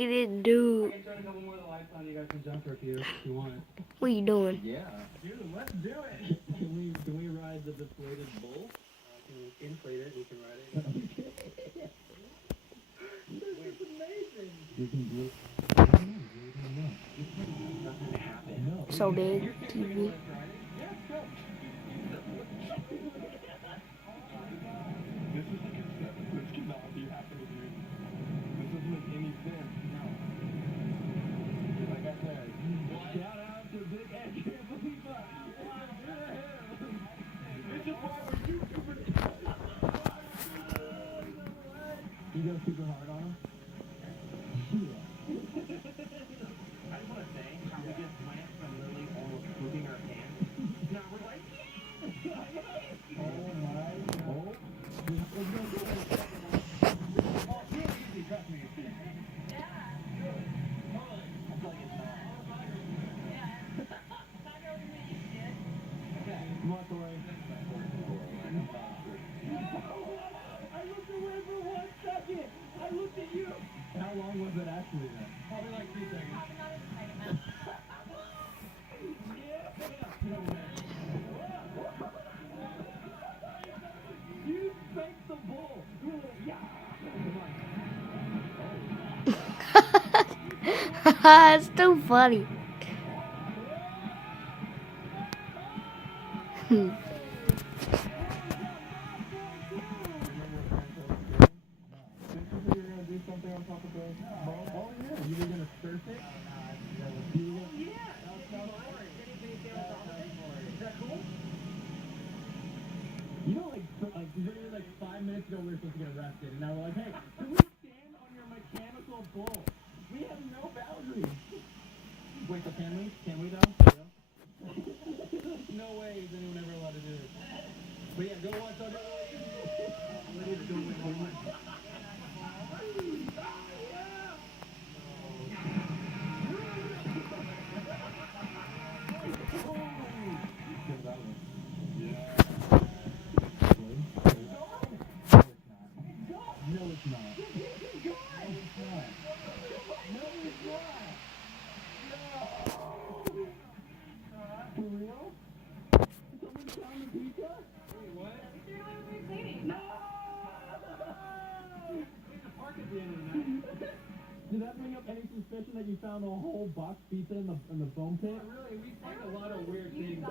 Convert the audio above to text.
at this dude. I can turn a couple more of the lights on. You guys can jump for a few if you want. What you doing? Yeah. Dude, let's do it. Can we ride the deflated bull? Can we inflate it? We can ride it. This is amazing. You can do it. Nothing happened. No. So big, TV. Yeah, go. This is like a step. This cannot be happening, dude. This doesn't make any sense. No. Like I said, shout out to Big Ed. I can't believe that. This is why we're YouTubers. You go super hard on him? Yeah. I just want to say, we just went from literally almost pooping our pants. Now we're like, oh my. Oh. It's really easy, trust me. Walk away. I looked away for 1 second. I looked at you. How long was it actually then? Probably like 3 seconds. You faked the bull. You were like, yeah. It's too funny. Something on top of the ball? Oh yeah, you were gonna surf it? Is that cool? You know, literally 5 minutes ago we were supposed to get arrested, and now we're like, hey, can we stand on your mechanical bull? We have no boundaries. Wait, so can we? Can we though? No way is anyone ever allowed to do this. But yeah, go watch our Ladies, go win one. No, it's not. No, it's not. No, it's not. For real? Someone found the pizza? Wait, what? No! We have to park at the end of the night. Did that bring up any suspicion that you found a whole box pizza in the foam pit? Not really. We find a lot of weird things.